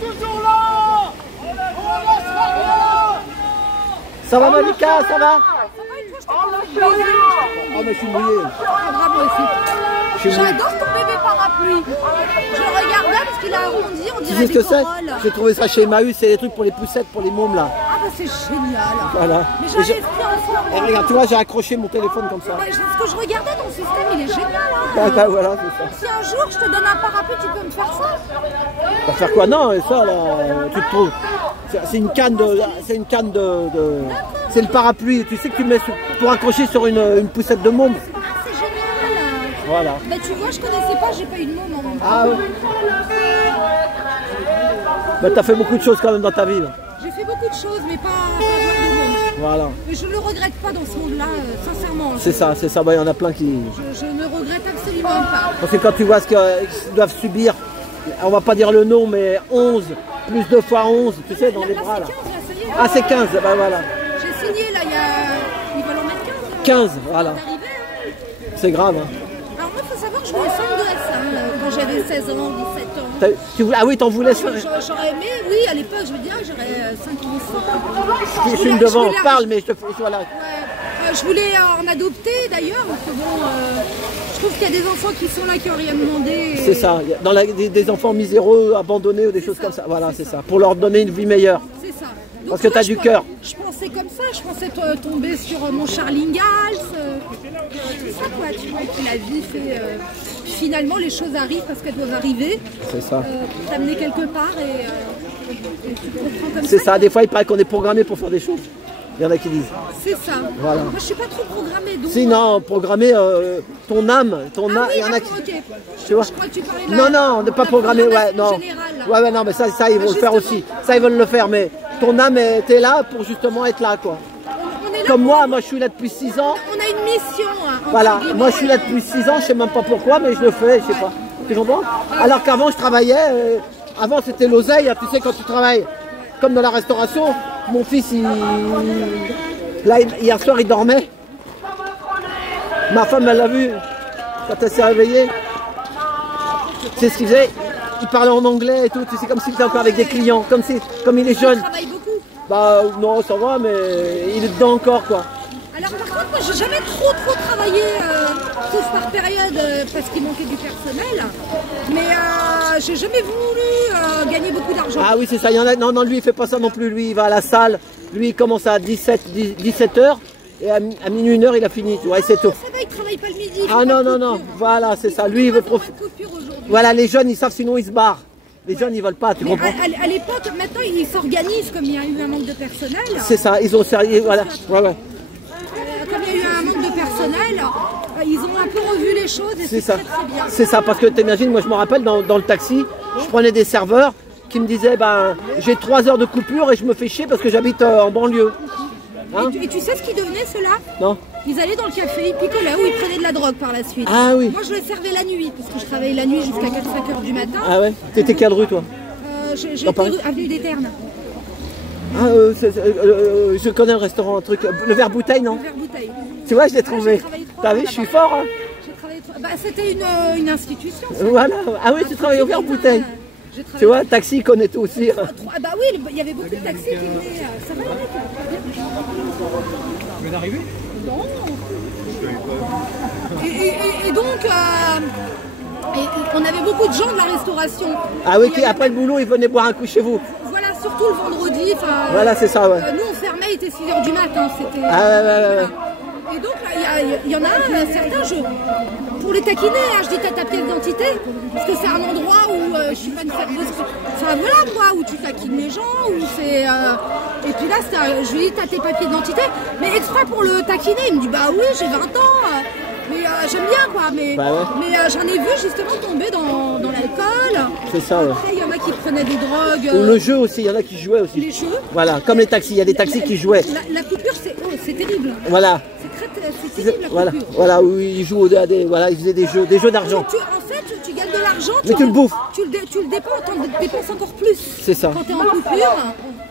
toujours là. Ça va Malika, ça va? Oh mais je suis mouillé. J'adore ton bébé parapluie. Je le regardais parce qu'il a arrondi, on dirait des corolles. J'ai trouvé ça chez Emmaüs, c'est des trucs pour les poussettes, pour les mômes là. Ah bah c'est génial. Voilà. Mais j'en ai pris en forme. Et regarde, tu vois, j'ai accroché mon téléphone comme ça. Mais ce que je regardais, ton système, il est génial. Bah voilà, c'est ça. Si un jour je te donne un parapluie, tu peux me faire ça? Bah faire quoi? Non, et ça là, tu te trouves. C'est une canne de. C'est une canne de. C'est le parapluie, tu sais que tu mets pour accrocher sur une poussette de môme. Ah c'est génial. Voilà. Bah tu vois, je connaissais pas, j'ai pas eu de môme en même temps. Ah ouais. Bah t'as fait beaucoup de choses quand même dans ta vie. J'ai fait beaucoup de choses, mais pas avoir de môme. Voilà. Mais je le regrette pas dans ce monde-là, sincèrement. C'est ça, bah il y en a plein qui. Je ne regrette absolument pas. Parce que quand tu vois ce qu'ils doivent subir, on va pas dire le nom, mais 11, plus 2 fois 11, tu sais, dans les bras là. 15, là, ça y est. Ah c'est 15, bah voilà. J'ai signé là, ils veulent en mettre 15. Là. 15, voilà. C'est grave. Hein. Alors moi, il faut savoir que je voulais 5 gosses quand j'avais 16 ans, 17 ans. Ah oui, t'en voulais 5. J'aurais aimé, oui, à l'époque, je veux dire, j'aurais 5 enfants. Je suis devant, on parle, mais je te fais. Voilà. Ouais. Je voulais en adopter d'ailleurs, parce que bon, je trouve qu'il y a des enfants qui sont là, qui n'ont rien demandé. C'est ça, dans des enfants miséreux, abandonnés ou des choses comme ça. Voilà, c'est ça. Pour leur donner une vie meilleure. C'est ça. Donc, parce que tu as du cœur. Je pensais comme ça, je pensais tomber sur mon Charlingals, tout ça quoi, tu vois, que la vie fait... finalement, les choses arrivent parce qu'elles doivent arriver. C'est ça. T'amener quelque part et tu comprends comme ça. C'est ça, des fois il paraît qu'on est programmé pour faire des choses. Il y en a qui disent. C'est ça. Voilà. Moi je suis pas trop programmée donc. Si non, programmé ton âme, ton âme. Oui, il y en a qui. Okay. Tu vois. Je crois que tu parlais de non, on n'est pas programmé, ouais, non. Ouais, non, mais ça ils vont le faire aussi. Ça ils veulent le faire, mais ton âme t'es là pour justement être là, quoi. Comme moi je suis là depuis 6 ans. On a une mission. Voilà, moi je suis là depuis 6 ans, je sais même pas pourquoi, mais je le fais, je sais pas. Tu comprends? Alors qu'avant je travaillais, avant c'était l'oseille, tu sais, quand tu travailles comme dans la restauration, mon fils là hier soir il dormait. Ma femme elle l'a vu quand elle s'est réveillée. Tu sais ce qu'il faisait? Il parlait en anglais et tout, tu sais, comme s'il était encore avec des clients, comme il est jeune. Il travaille beaucoup. Bah non, ça va, mais il est dedans encore, quoi. Alors par contre, moi j'ai jamais trop travaillé, sauf par période, parce qu'il manquait du personnel. Mais j'ai jamais voulu gagner beaucoup d'argent. Ah oui, c'est ça, il y en a. Non, lui il fait pas ça non plus, lui il va à la salle, lui il commence à 17h et à minuit 1h il a fini, tu vois, c'est tout. Ça va, il travaille pas le midi. Ah non, voilà, c'est ça, lui il veut profiter. Voilà, les jeunes ils savent, sinon ils se barrent. Les jeunes ils veulent pas, tu comprends? À l'époque, maintenant ils s'organisent comme il y a eu un manque de personnel. C'est ça, ils ont sérieux, voilà. Ouais. Comme il y a eu un manque de personnel, ils ont un peu revu les choses et c'est très bien. C'est ça, parce que t'imagines, moi je me rappelle dans le taxi, je prenais des serveurs qui me disaient j'ai 3 heures de coupure et je me fais chier parce que j'habite en banlieue. Hein? Et tu sais ce qu'ils devenaient ceux-là? Non. Ils allaient dans le café, ils picolaient ou ils prenaient de la drogue par la suite. Ah oui. Moi je les servais la nuit, parce que je travaillais la nuit jusqu'à 4-5 heures du matin. Ah ouais? T'étais quelle rue toi? J'étais avenue des Ternes. Ah, je connais un restaurant, un truc. Le verre bouteille, non? Le verre bouteille. Tu vois, je l'ai trouvé. T'as vu, je suis fort. Hein? C'était une institution. Ça. Voilà. Ah oui, tu travailles au verre bouteille. Tu vois, taxi, il connaît tout aussi. Bah oui, il y avait beaucoup de taxis qui venaient. Ça va, les mecs? Tu viens d'arriver? Non. Et donc, on avait beaucoup de gens de la restauration. Ah oui, après le boulot, ils venaient boire un coup chez vous. Voilà, surtout le vendredi. Voilà, c'est ça, ouais. Nous, on fermait, il était 6 h du matin. Ah ouais. Et donc, il y en a certains jeux. Pour les taquiner, je dis t'as ta pièce d'identité, parce que c'est un endroit où je suis pas une serveuse. Enfin voilà quoi, où tu taquines les gens, où c'est. Et puis là, je lui dis t'as tes papiers d'identité, mais exprès pour le taquiner, il me dit bah oui, j'ai 20 ans. Mais j'aime bien quoi, mais j'en ai vu justement tomber dans l'alcool. C'est ça, ouais. Après, il y en a qui prenaient des drogues. Ou le jeu aussi, il y en a qui jouaient aussi. Les jeux. Voilà, comme les taxis, il y a des taxis qui jouaient. La coupure, c'est terrible. Voilà. C'est terrible la coupure. Voilà, où ils jouent voilà, ils faisaient des jeux d'argent. En fait, tu gagnes de l'argent. Mais tu le bouffes. Tu le dépenses encore plus. C'est ça. Quand tu es en coupure.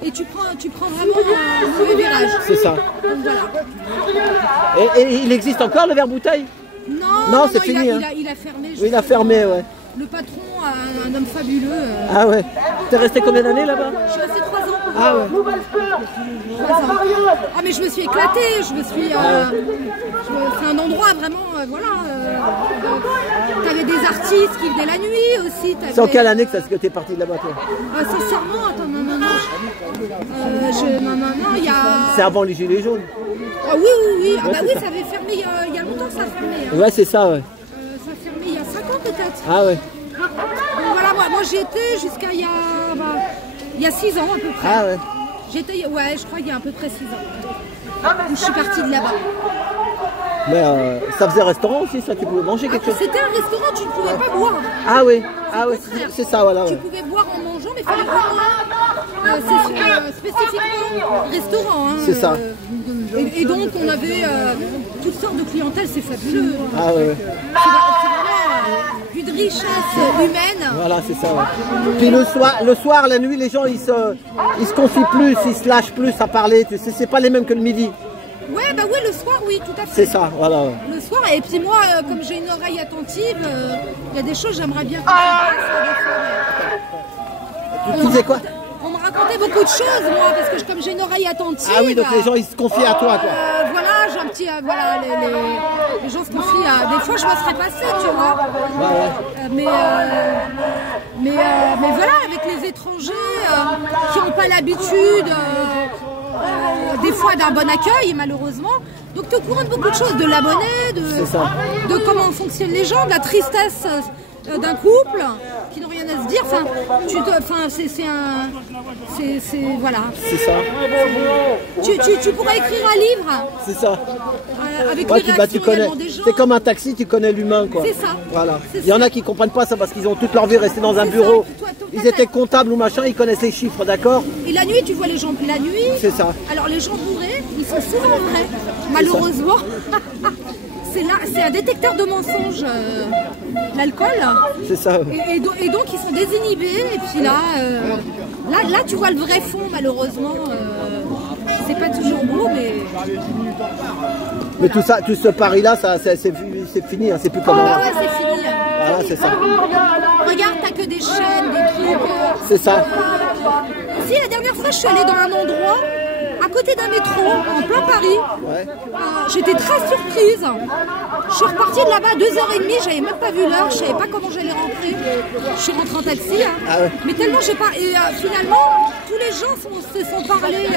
Et tu prends vraiment un mauvais virage. C'est ça. Donc, voilà. Et il existe encore le verre bouteille? Non, c'est fini. Il a fermé. Oui, il a fermé, ouais. Le patron, un homme fabuleux. Ah ouais. T'es resté combien d'années là-bas? Je suis restée 3 ans. Ah ouais. 3 ans. Ah mais je me suis éclatée, c'est un endroit vraiment, voilà. T'avais des artistes qui venaient la nuit aussi. C'est en quelle année que t'es parti de là-bas toi? Sincèrement, attends, non, il y a... C'est avant les Gilets jaunes. Ah oui. Ah bah oui, ça avait fermé, il y a longtemps que ça a fermé. Hein. Ouais, c'est ça, ouais. Ça a fermé il y a 5 ans peut-être. Ah ouais. Donc voilà, moi j'y étais jusqu'à il y a 6 ans à peu près. Ah ouais. J'étais, ouais, je crois il y a à peu près 6 ans. Où je suis partie de là-bas. Mais ça faisait restaurant aussi, ça, tu pouvais manger quelque chose? C'était un restaurant, tu ne pouvais pas boire. Ah oui, c'est ça, voilà. Tu pouvais boire en mangeant, mais il fallait vraiment... c'est spécifiquement restaurant. Hein, c'est ça. Et donc on avait toutes sortes de clientèle, c'est fabuleux. Ah ouais. C'est vraiment une richesse humaine. Voilà, c'est ça. Ouais. Puis le soir, la nuit, les gens ils se confient plus, ils se lâchent plus à parler. Tu sais, c'est pas les mêmes que le midi. Ouais, bah oui, le soir, oui, tout à fait. C'est ça, voilà. Ouais. Le soir, et puis moi, comme j'ai une oreille attentive, il y a des choses j'aimerais bien faire. Tu disais quoi? On me racontait beaucoup de choses, moi, parce que comme j'ai une oreille attentive... Ah oui, donc les gens, ils se confient à toi, quoi. Voilà, j'ai un petit... voilà, les gens se confient à... Des fois, je me serais passée, tu vois. Ouais. Mais voilà, avec les étrangers qui n'ont pas l'habitude... des fois d'un bon accueil, malheureusement. Donc tu es au courant de beaucoup de choses, de la monnaie, de comment fonctionnent les gens, de la tristesse d'un couple qui n'ont rien à se dire. Enfin, voilà. C'est ça. Tu pourrais écrire un livre. C'est ça. Avec Ouais, les réactions tu connais. également des gens. C'est comme un taxi, tu connais l'humain, quoi. C'est ça. Voilà. C'est Il y en ça. a qui comprennent pas ça parce qu'ils ont toute leur vie resté dans un C'est bureau. ça. Ils étaient comptables ou machin, ils connaissent les chiffres, d'accord? Et la nuit, tu vois les gens la nuit. C'est ça. Alors les gens bourrés, ils sont souvent vrais, malheureusement. C'est un détecteur de mensonges, l'alcool. C'est ça. Et donc ils sont désinhibés. Et puis là tu vois le vrai fond, malheureusement. C'est pas toujours beau, Mais tout ça, tout ce pari-là, c'est fini, hein, c'est plus comme bah avant. ouais, c'est fini. Voilà, c'est ça. Regarde, t'as que des chaînes, des trucs. C'est ça. Si la dernière fois, je suis allée dans un endroit à côté d'un métro, en plein Paris. Ouais. J'étais très surprise. Je suis repartie de là-bas à 2h30, j'avais même pas vu l'heure, je savais pas comment j'allais rentrer. Je suis rentrée en taxi. Hein. Ah ouais. Mais tellement j'ai pas. Et finalement, tous les gens se sont parlés.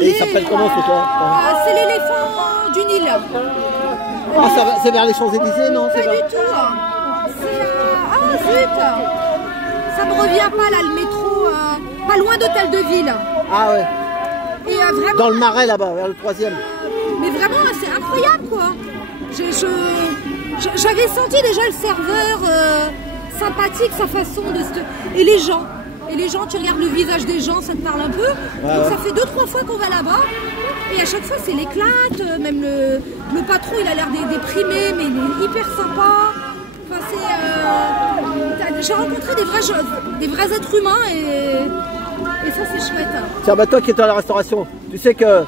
Et il s'appelle comment ce toi? C'est l'éléphant du Nil. Ah, c'est vers les Champs-Élysées, non? Pas du tout. Ah zut. Ça me revient pas là, le métro. Pas loin d'Hôtel de Ville. Ah ouais. Et vraiment. Dans le Marais là-bas, vers le 3e. Mais vraiment, c'est incroyable quoi. J'avais senti déjà le serveur sympathique, sa façon de se... Et les gens, tu regardes le visage des gens, ça te parle un peu. Ouais, donc ouais. ça fait 2-3 fois qu'on va là-bas. Et à chaque fois, c'est l'éclate. Même le patron, il a l'air déprimé, mais il est hyper sympa. Enfin, j'ai rencontré des vrais êtres humains et ça, c'est chouette. Tiens, bah toi qui es dans la restauration, tu sais que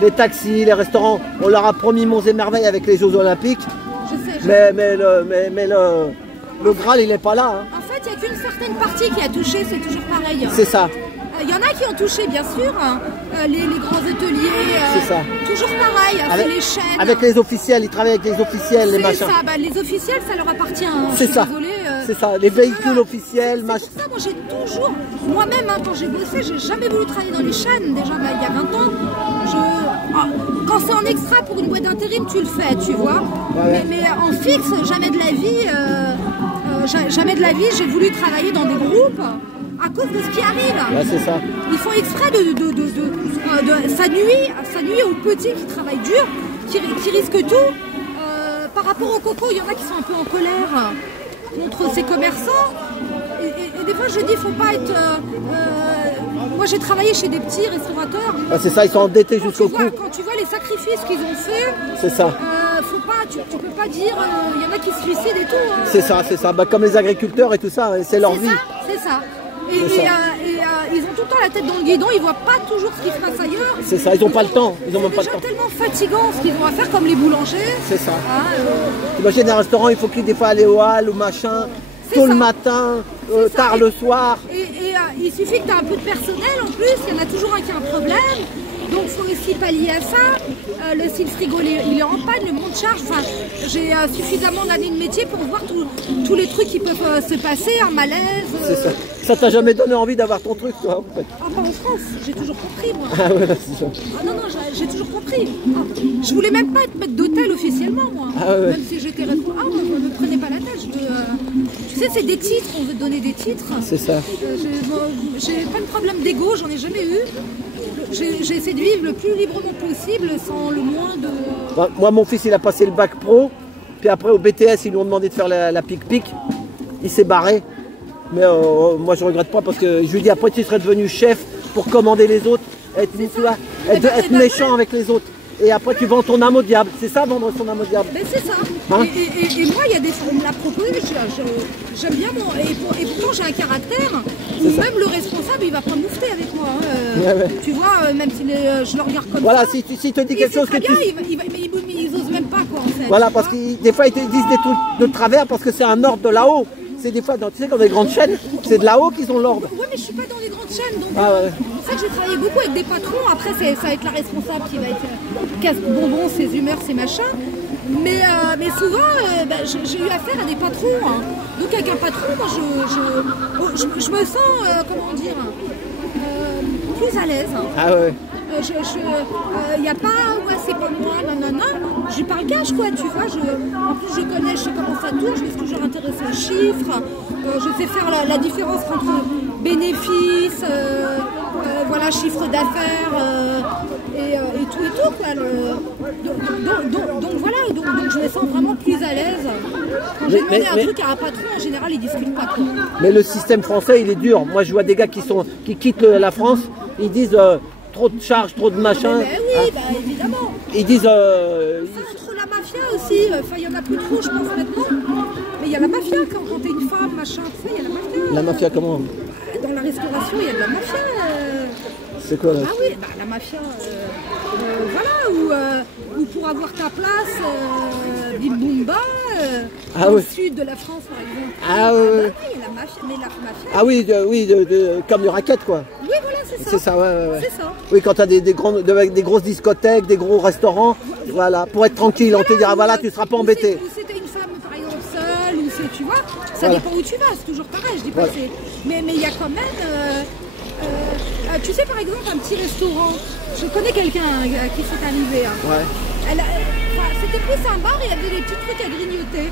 les taxis, les restaurants, on leur a promis monts et merveilles avec les Jeux Olympiques. Je sais. Mais le Graal, il n'est pas là. Hein. En fait, il n'y a qu'une certaine partie qui a touché, c'est toujours pareil. C'est ça. Il y en a qui ont touché, bien sûr, les grands hôteliers. C'est ça. Toujours pareil, c'est les chaînes. Avec les officiels, ils travaillent avec les officiels, les machins. C'est ça, les officiels, ça leur appartient. Hein. C'est ça. C'est ça, les véhicules officiels, machin. C'est pour ça, moi j'ai toujours, moi-même, hein, quand j'ai bossé, j'ai jamais voulu travailler dans les chaînes. Déjà, il y a 20 ans, quand c'est en extra pour une boîte d'intérim, tu le fais, tu vois. Ouais. Mais en fixe, jamais de la vie, j'ai voulu travailler dans des groupes. À cause de ce qui arrive. Ouais, c'est ça. Ils font exprès ça nuit aux petits qui travaillent dur, qui risquent tout. Par rapport aux cocos, il y en a qui sont un peu en colère contre ces commerçants. Et des fois, je dis, faut pas être... moi, j'ai travaillé chez des petits restaurateurs. Ah, c'est ça, ils sont endettés jusqu'au cou. Quand tu vois les sacrifices qu'ils ont fait... C'est ça. Tu peux pas dire... Il y en a qui se suicident et tout. Hein. C'est ça. Bah, comme les agriculteurs et tout ça, c'est leur vie. C'est ça. ils ont tout le temps la tête dans le guidon, ils voient pas toujours ce qui se passe ailleurs. C'est ça, ils n'ont pas le temps. Ils ont même pas le temps. C'est tellement fatigant ce qu'ils ont à faire, comme les boulangers. C'est ça. Hein, Imagine un restaurant, il faut qu'il des fois aller au hall ou machin, tôt le matin, tard le soir. Il suffit que tu aies un peu de personnel en plus, il y en a toujours un qui a un problème. Donc il faut aussi pallier à ça. Si le frigo il est en panne, le monte-charge, enfin, j'ai suffisamment d'années de métier pour voir tous les trucs qui peuvent se passer, un malaise. C'est ça. Ça t'a jamais donné envie d'avoir ton truc, toi, en fait? Ah, pas en France, j'ai toujours compris, moi. Ah ouais, c'est ça. Ah non, j'ai toujours compris. Ah, je voulais même pas être maître d'hôtel officiellement, moi. Ah ouais. Même si j'étais responsable. Ah, ne me prenez pas la tête. Tu sais, c'est des titres, on veut te donner des titres. C'est ça. J'ai pas de problème d'ego, j'en ai jamais eu. J'ai essayé de vivre le plus librement possible sans le moins de... Bah, moi, mon fils, il a passé le bac pro. Puis après, au BTS, ils lui ont demandé de faire la pic-pic. Il s'est barré. Mais moi, je regrette pas parce que je lui dis après, tu serais devenu chef pour commander les autres, être méchant avec les autres. Et après, tu vends ton âme au diable. C'est ça, vendre son âme au diable? Ben c'est ça. Hein? Et moi, il y a des fois, on me l'a proposé, j'aime bien mon... Et pourtant, j'ai un caractère où même le responsable, il va pas moufter avec moi. Hein. Ouais. Tu vois, même si je le regarde comme voilà, ça. si te dit quelque chose que bien, mais ils osent même pas, quoi, en fait. Voilà, parce que des fois, ils te disent des trucs de travers parce que c'est un ordre de là-haut. C'est des fois, tu sais, dans les grandes chaînes, c'est de là-haut qu'ils ont l'ordre. Ouais, mais je suis pas dans les grandes chaînes, donc ouais. c'est pour ça que j'ai travaillé beaucoup avec des patrons. Après, ça va être la responsable qui va être casse-bonbon, ses humeurs, ses machins. Mais souvent, j'ai eu affaire à des patrons. Hein. Donc avec un patron, moi, je me sens, comment dire, plus à l'aise. Hein. Ah ouais. Il n'y a pas, ouais, c'est pas moi, nanana. Je lui parle cash, quoi, tu vois. En plus, je connais, je sais comment ça tourne, je me suis toujours intéressée aux chiffres. Je sais faire la différence entre bénéfices, voilà, chiffre d'affaires et tout, quoi. Donc voilà, donc je me sens vraiment plus à l'aise. Quand j'ai demandé un truc à un patron, en général, ils discutent pas trop. Mais le système français, il est dur. Moi, je vois des gars qui quittent la France, ils disent... trop de charges, trop de machins. Mais oui, bah, évidemment. Ils disent... Entre la mafia aussi, il y en a plus trop, je pense, maintenant. Mais il y a la mafia quand t'es une femme, machin, tu sais, il y a la mafia. La mafia comment? Dans la restauration, il y a de la mafia. C'est quoi là? Ah oui, bah, la mafia, voilà, où pour avoir ta place, bim boum ba, au sud de la France, par exemple. Ah oui. Il y a la mafia, mais la mafia... Ah oui, comme des raquettes, quoi. Oui, voilà, c'est ça. C'est ça, ouais. C'est ça. Oui, quand tu as des grosses discothèques, des gros restaurants, voilà, pour être tranquille, voilà, on te dira, voilà, tu ne seras pas embêté. Ou c'était une femme, par exemple, seule, ou c'est, tu vois, ça dépend où tu vas, c'est toujours pareil, je dis pas c'est... Mais il y a quand même... tu sais, par exemple, un petit restaurant, je connais quelqu'un à qui c'est arrivé. Hein. Ouais. C'était plus un bar et il y avait des petits trucs à grignoter.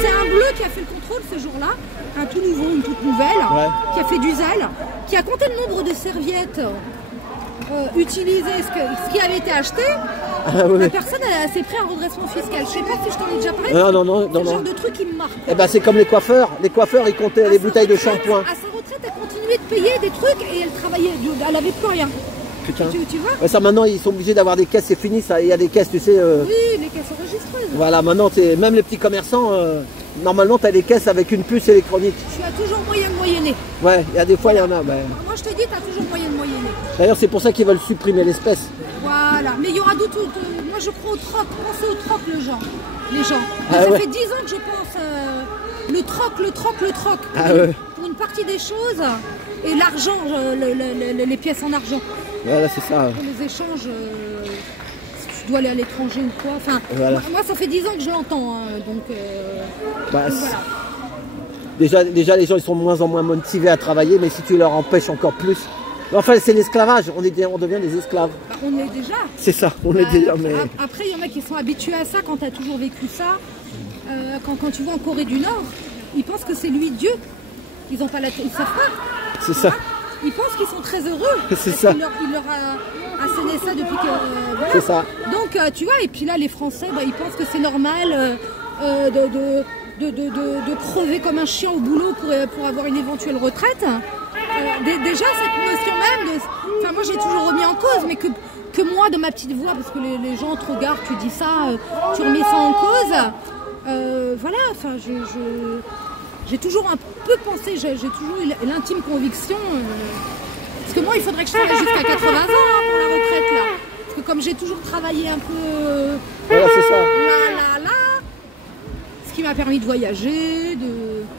C'est un bleu qui a fait le contrôle ce jour-là, un tout nouveau, une toute nouvelle, qui a fait du zèle, qui a compté le nombre de serviettes utilisées, ce qui avait été acheté. La personne s'est pris un redressement fiscal. Je sais pas si je t'en ai déjà parlé. Non. C'est le genre de truc qui me marque. Eh ben, c'est comme les coiffeurs. Les coiffeurs, ils comptaient les bouteilles de shampoing. À sa retraite, elle continuait de payer des trucs et elle travaillait. Elle avait plus rien. Putain. Tu vois? Ouais, ça maintenant ils sont obligés d'avoir des caisses, c'est fini ça. Il y a des caisses, tu sais. Oui, les caisses enregistreuses. Voilà, maintenant même les petits commerçants, normalement tu as des caisses avec une puce électronique. Tu as toujours moyen de moyenner. Ouais, il y a des fois il y en a. Moi je te dis, tu as toujours moyen de moyenner. D'ailleurs c'est pour ça qu'ils veulent supprimer l'espèce. Voilà, mais il y aura d'autres. Moi je crois au troc, pensez au troc les gens. Ah, ça fait 10 ans que je pense le troc. Pour une partie des choses et l'argent, les pièces en argent. Voilà, c'est ça. Pour les échanges, si tu dois aller à l'étranger ou quoi. Enfin, moi ça fait 10 ans que je l'entends, hein, donc voilà. Déjà les gens ils sont de moins en moins motivés à travailler, mais si tu leur empêches encore plus. Enfin c'est l'esclavage, on devient des esclaves. Bah, on est déjà. C'est ça, on est déjà. Mais... Après il y en a qui sont habitués à ça quand tu as toujours vécu ça. Quand tu vas en Corée du Nord, ils pensent que c'est lui Dieu. Ils n'ont pas la tête, ils savent pas. C'est ça. Ils pensent qu'ils sont très heureux. C'est ça. Il leur a asséné ça depuis que... voilà. C'est ça. Donc, tu vois, et puis là, les Français, ils pensent que c'est normal de crever comme un chien au boulot pour avoir une éventuelle retraite. Déjà, cette notion même de... Enfin, moi, j'ai toujours remis en cause, mais que moi, de ma petite voix, parce que les gens te regardent, tu dis ça, tu remets ça en cause. Voilà, enfin, j'ai toujours peux penser, j'ai toujours eu l'intime conviction, parce que moi il faudrait que je travaille jusqu'à 80 ans hein, pour la retraite là. Parce que comme j'ai toujours travaillé un peu Voilà, c'est ça. là, ce qui m'a permis de voyager,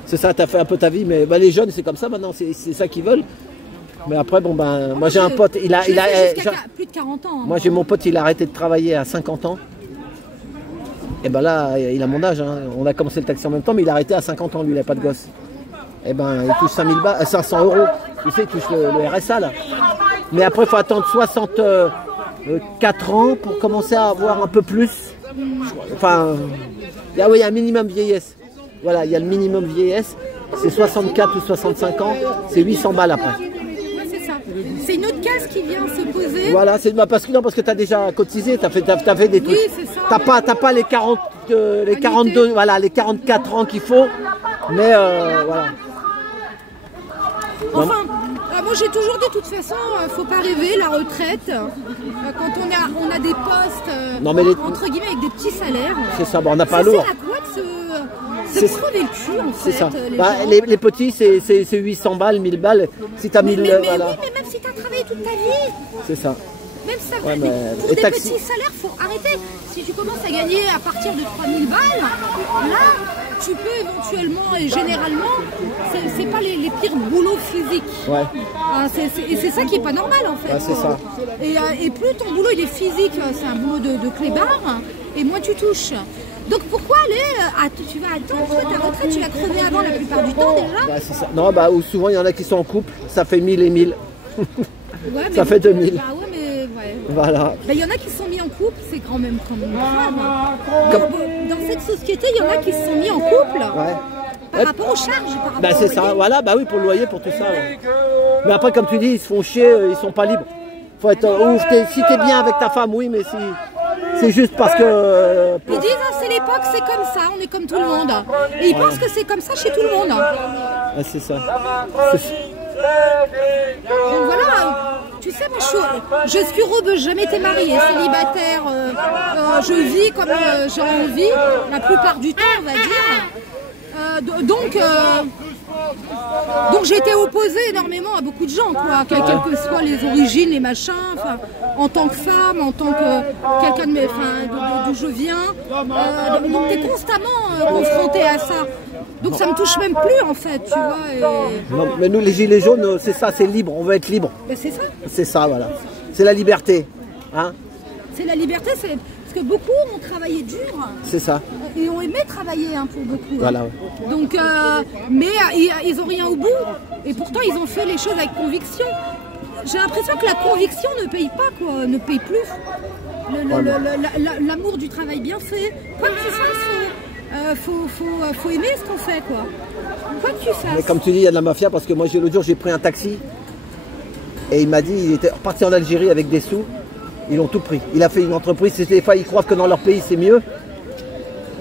C'est ça, t'as fait un peu ta vie, mais bah, les jeunes c'est comme ça maintenant, c'est ça qu'ils veulent. Mais après, bon ben, moi j'ai un pote, il a plus de 40 ans. Hein. Moi j'ai mon pote, il a arrêté de travailler à 50 ans. Et ben là, il a mon âge, hein. On a commencé le taxi en même temps, mais il a arrêté à 50 ans, lui, il n'a pas de gosse. Et ben il touche 500 euros. Tu sais, il touche le RSA là. Mais après, il faut attendre 64 ans pour commencer à avoir un peu plus. Enfin, il y a un minimum vieillesse. Voilà, il y a le minimum vieillesse. C'est 64 ou 65 ans, c'est 800 balles après. C'est une autre case qui vient se poser. Voilà, parce que tu as déjà cotisé, tu as fait des trucs. Oui, c'est ça. T'as pas les 42, voilà, les 44 ans qu'il faut, mais voilà. Enfin, moi j'ai toujours dit de toute façon, faut pas rêver, la retraite, quand on a des postes, entre guillemets, avec des petits salaires. C'est ça, bon, on n'a pas lourd. C'est à quoi de se crever le cul en fait. C'est ça. Les petits, c'est 800 balles, 1000 balles. Si tu as 1000 voilà. voilà. Oui, mais même si tu as travaillé toute ta vie. C'est ça. Même si Ouais, pour des petits salaires, il faut arrêter. Si tu commences à gagner à partir de 3000 balles, là, tu peux éventuellement et généralement, c'est pas les pires boulots physiques. Ouais. Et c'est ça qui est pas normal en fait. Ouais, c'est ça. Et plus ton boulot il est physique, c'est un boulot de clébard, et moins tu touches. Donc pourquoi aller tu vas attendre ta retraite, tu vas crever avant la plupart du temps déjà. Bah, c'est ça. Non, bah, ou souvent il y en a qui sont en couple, ça fait 1000 et 1000. Ouais, ça fait 2000. Bah ouais, mais ouais. Voilà. Il y en a qui se sont mis en couple, c'est quand même grave. Dans cette société, il y en a qui se sont mis en couple par rapport aux charges. Bah c'est ça, voilà, bah oui, pour le loyer, pour tout ça. Ouais. Mais après, comme tu dis, ils se font chier, ils sont pas libres. Faut être ouf, si t'es bien avec ta femme, oui, mais si c'est juste parce que. Ils disent, c'est l'époque, c'est comme ça, on est comme tout le monde. Et ils pensent que c'est comme ça chez tout le monde. Ouais, c'est ça. Donc voilà, tu sais, moi je suis rebeu, j'ai jamais été mariée, célibataire, je vis comme j'ai envie, la plupart du temps on va dire. Donc j'ai été opposée énormément à beaucoup de gens, quoi, quelles que soient les origines, les machins, enfin, en tant que femme, en tant que quelqu'un d'où je viens. Donc tu es constamment confronté à ça. Donc ça me touche même plus en fait, tu vois. Non, mais nous les gilets jaunes, c'est ça, c'est libre, on veut être libre. Ben, c'est ça. C'est ça, voilà. C'est la liberté. Hein? C'est la liberté, parce que beaucoup ont travaillé dur. C'est ça. Et ont aimé travailler hein, pour beaucoup. Voilà. Hein. Donc, mais ils n'ont rien au bout. Et pourtant, ils ont fait les choses avec conviction. J'ai l'impression que la conviction ne paye pas, quoi, ne paye plus. L'amour du travail bien fait. Quoi que tu fasses, faut aimer ce qu'on fait, quoi. Quoi que tu fasses. Mais comme tu dis, il y a de la mafia, parce que moi, l'autre jour, j'ai pris un taxi. Et il m'a dit, il était parti en Algérie avec des sous. Ils l'ont tout pris. Il a fait une entreprise. Des fois, ils croient que dans leur pays, c'est mieux.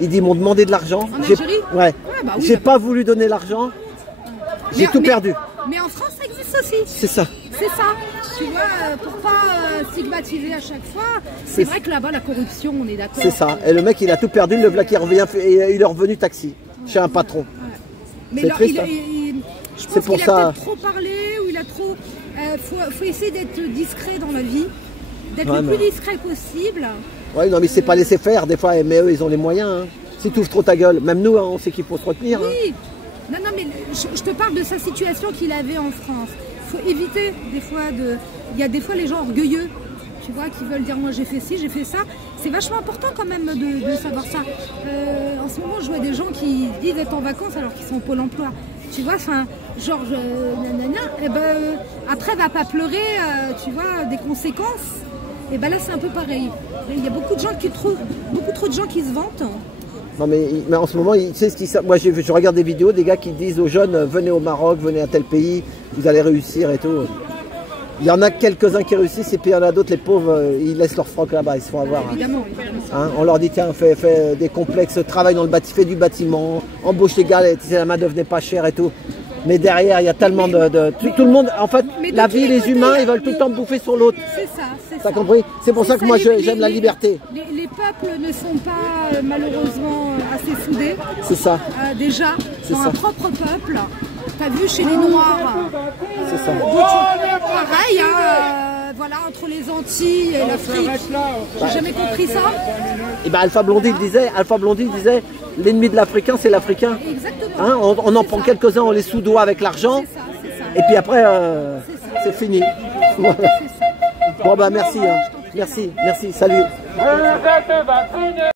Il dit, ils m'ont demandé de l'argent. En Algérie ? Ouais. Bah oui, j'ai pas voulu donner l'argent. J'ai tout perdu. Mais en France, ça existe aussi. C'est ça. C'est ça. Tu vois, pour pas stigmatiser à chaque fois, c'est vrai que là-bas, la corruption, on est d'accord. C'est ça. Et le mec, il a tout perdu. Le black, il revient, il est revenu taxi chez un patron. Ouais. Mais c'est là, triste. Je pense qu'il a peut-être trop parlé, ou il a trop. Faut essayer d'être discret dans la vie, d'être le plus discret possible. Oui, non, mais c'est pas laisser faire. Des fois, mais eux, ils ont les moyens. Hein. Si tu ouvres trop ta gueule, même nous, hein, on sait qu'il faut se retenir. Oui. Hein. Non, mais je te parle de sa situation qu'il avait en France. Il faut éviter des fois de. Il y a des fois les gens orgueilleux, tu vois, qui veulent dire moi j'ai fait ci, j'ai fait ça. C'est vachement important quand même de savoir ça. En ce moment, je vois des gens qui disent être en vacances alors qu'ils sont au Pôle emploi. Tu vois, enfin, genre, et ben, après, va pas pleurer, tu vois, des conséquences. Et ben là, c'est un peu pareil. Il y a beaucoup de gens beaucoup trop de gens qui se vantent. Non mais en ce moment, tu sais ce qui, moi je regarde des vidéos des gars qui disent aux jeunes venez au Maroc, venez à tel pays, vous allez réussir et tout. Il y en a quelques-uns qui réussissent et puis il y en a d'autres, les pauvres, ils laissent leur froc là-bas, ils se font avoir. Évidemment. Hein, on leur dit tiens, fais des complexes, travaille dans le bâtiment, fais du bâtiment, embauche les gars, la main d'œuvre n'est pas chère et tout. Mais derrière, il y a tellement tout le monde, en fait, la vie, les humains, ils veulent tout le temps bouffer sur l'autre. C'est ça, c'est ça. T'as compris? C'est pour ça que moi, j'aime la liberté. Les peuples ne sont pas, malheureusement, assez soudés. C'est ça. Déjà, c'est dans ça. un propre peuple. t'as vu chez les Noirs. C'est ça. Pareil, hein, voilà, entre les Antilles et l'Afrique. J'ai jamais compris ça. Et ben Alpha Blondy disait, l'ennemi de l'Africain, c'est l'Africain. Exactement. Hein, on en prend quelques-uns, on les soudoie avec l'argent. C'est ça. Et puis après, c'est fini. Voilà. Bon bah merci, hein. Merci, salut. Vous êtes vaccinés.